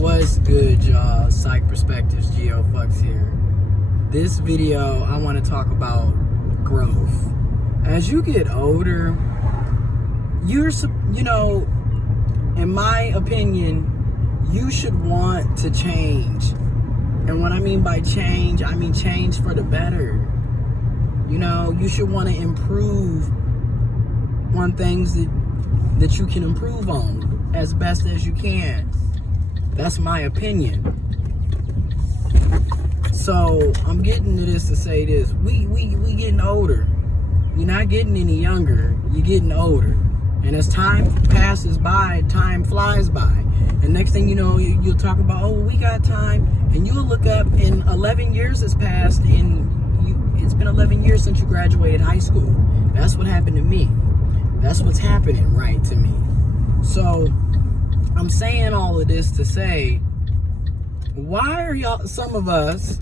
What's good, y'all? Psych Perspectives, giofvcks here. This video, I want to talk about growth. As you get older, in my opinion, you should want to change. And what I mean by change, I mean change for the better. You should want to improve on things that you can improve on as best as you can. That's my opinion. So I'm getting to this to say this. We getting older. You're not getting any younger. You're getting older. And as time passes by, time flies by. And next thing you know, you'll talk about, oh, we got time. And you'll look up and 11 years has passed and it's been 11 years since you graduated high school. That's what happened to me. That's what's happening right to me. So I'm saying all of this to say, why are some of us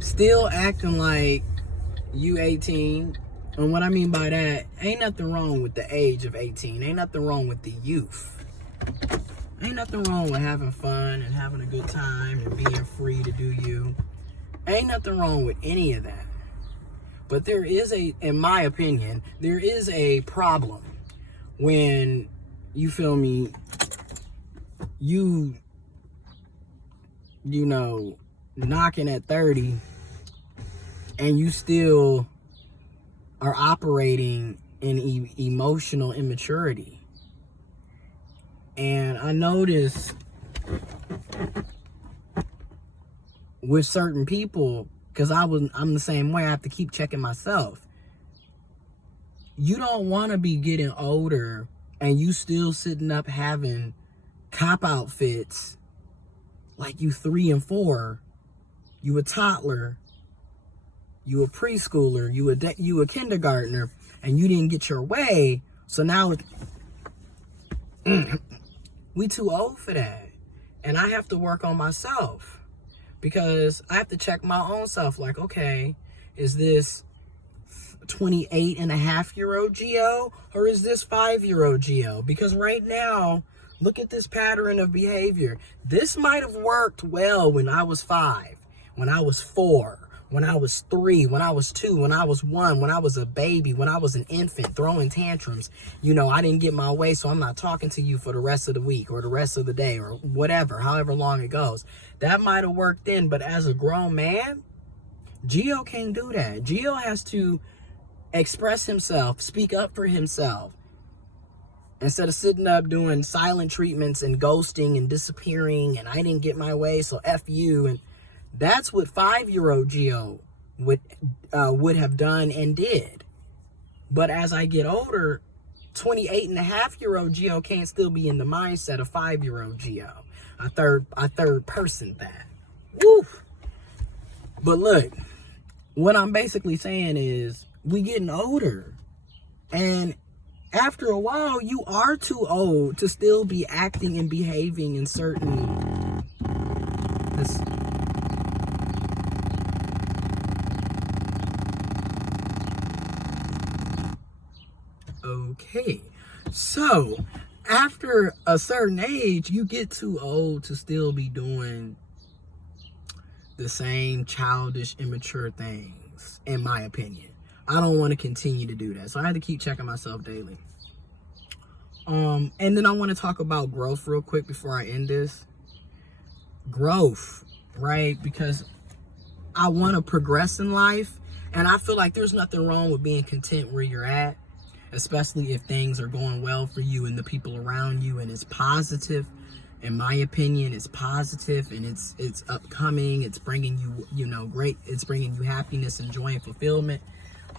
still acting like you 18? And what I mean by that, ain't nothing wrong with the age of 18. Ain't nothing wrong with the youth. Ain't nothing wrong with having fun and having a good time and being free to do you. Ain't nothing wrong with any of that. But there is in my opinion, there is a problem when, you feel me, you knocking at 30 and you still are operating in emotional immaturity. And I notice with certain people, because I'm the same way, I have to keep checking myself. You don't want to be getting older and you still sitting up having cop outfits like you 3 and 4, you a toddler, you a preschooler, you a kindergartner, and you didn't get your way. So now we too old for that. And I have to work on myself because I have to check my own self. Like, okay, is this 28-and-a-half-year-old Gio or is this 5-year-old Gio? Because right now, look at this pattern of behavior. This might have worked well when I was 5, when I was 4, when I was 3, when I was 2, when I was 1, when I was a baby, when I was an infant throwing tantrums. I didn't get my way, so I'm not talking to you for the rest of the week or the rest of the day or whatever, however long it goes. That might have worked then, but as a grown man, Gio can't do that. Gio has to express himself, speak up for himself. Instead of sitting up doing silent treatments and ghosting and disappearing and I didn't get my way, so F you. And that's what 5-year-old Gio would have done and did. But as I get older, 28-and-a-half-year-old Gio can't still be in the mindset of 5-year-old Gio. I third person that. Woo! But look, what I'm basically saying is we getting older. And after a while, you are too old to still be acting and behaving in certain... Okay, so after a certain age, you get too old to still be doing the same childish, immature things, in my opinion. I don't want to continue to do that. So I had to keep checking myself daily. And then I want to talk about growth real quick before I end this. Growth, right? Because I want to progress in life. And I feel like there's nothing wrong with being content where you're at, especially if things are going well for you and the people around you and it's positive. In my opinion, it's positive and it's upcoming. It's bringing you, great. It's bringing you happiness and joy and fulfillment.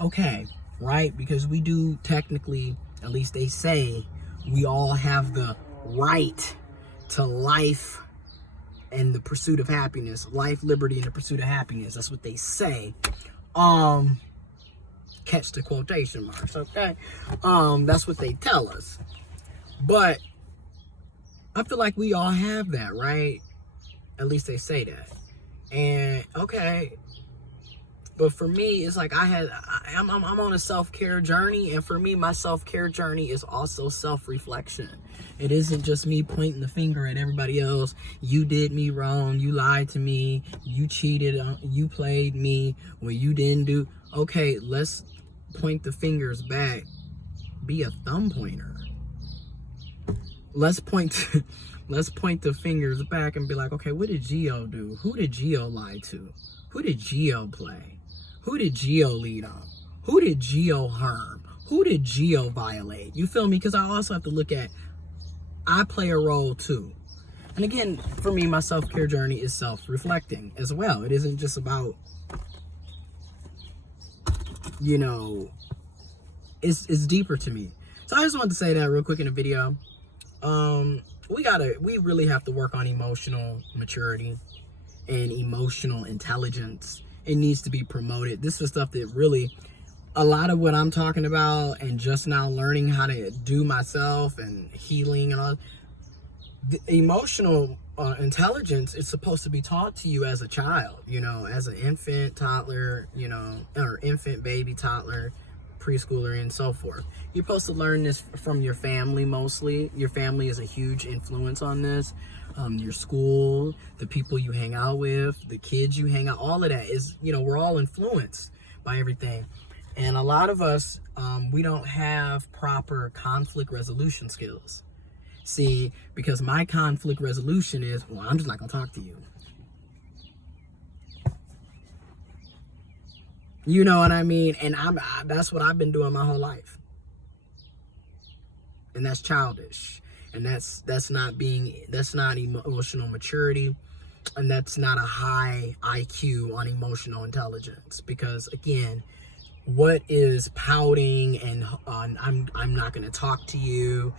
Okay, right? Because we do technically, at least they say, we all have the right to life and the pursuit of happiness. Life, liberty, and the pursuit of happiness. That's what they say. Catch the quotation marks, okay? That's what they tell us. But I feel like we all have that, right? At least they say that. And, okay, But for me, it's like I'm on a self-care journey, and for me, my self-care journey is also self-reflection. It isn't just me pointing the finger at everybody else. You did me wrong. You lied to me. You cheated. You played me when you didn't do. Okay, let's point the fingers back. Be a thumb pointer. Let's point the fingers back and be like, okay, what did Gio do? Who did Gio lie to? Who did Gio play? Who did Gio lead on? Who did Gio harm? Who did Gio violate? You feel me? Because I also have to look at, I play a role too. And again, for me, my self-care journey is self-reflecting as well. It isn't just about, you know, it's deeper to me. So I just wanted to say that real quick in the video. We really have to work on emotional maturity and emotional intelligence. It needs to be promoted. This is stuff that really, a lot of what I'm talking about and just now learning how to do myself and healing and all, the emotional intelligence is supposed to be taught to you as a child, you know, as an infant, toddler, you know, or infant, baby, toddler, preschooler, and so forth. You're supposed to learn this from your family mostly. Your family is a huge influence on this. Your school, the people you hang out with, the kids you hang out, all of that is, you know, we're all influenced by everything. And a lot of us, we don't have proper conflict resolution skills. See, because my conflict resolution is, well, I'm just not going to talk to you. You know what I mean? And that's what I've been doing my whole life. And that's childish. And that's not emotional maturity. And that's not a high IQ on emotional intelligence. Because again, what is pouting and I'm not going to talk to you,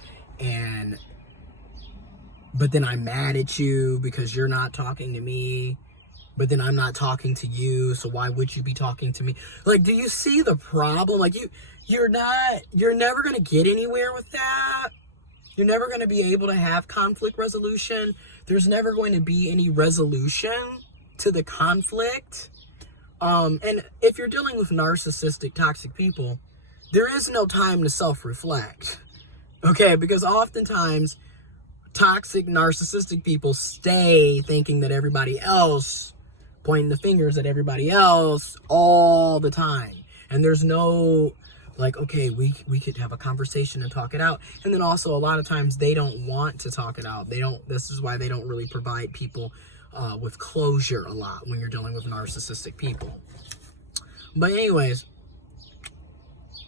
but then I'm mad at you because you're not talking to me, but then I'm not talking to you, so why would you be talking to me? Like, do you see the problem? Like, you're never going to get anywhere with that. You're never going to be able to have conflict resolution. There's never going to be any resolution to the conflict. And if you're dealing with narcissistic, toxic people, there is no time to self-reflect. Okay, because oftentimes toxic, narcissistic people stay thinking that everybody else, pointing the fingers at everybody else all the time. And there's no, like, okay, we could have a conversation and talk it out. And then also a lot of times they don't want to talk it out. This is why they don't really provide people with closure a lot when you're dealing with narcissistic people. But anyways,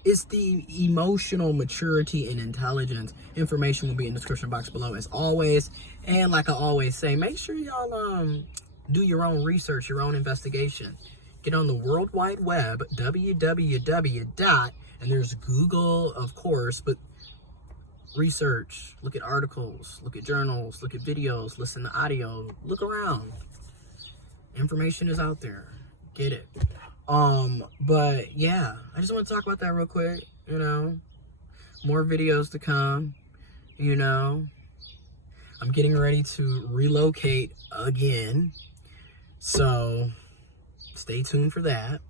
it's the emotional maturity and intelligence. Information will be in the description box below as always. And like I always say, make sure y'all do your own research, your own investigation. Get on the World Wide Web, www. And there's Google, of course, but research, look at articles, look at journals, look at videos, listen to audio, look around. Information is out there. Get it. But yeah, I just want to talk about that real quick, you know. More videos to come, you know. I'm getting ready to relocate again. So stay tuned for that.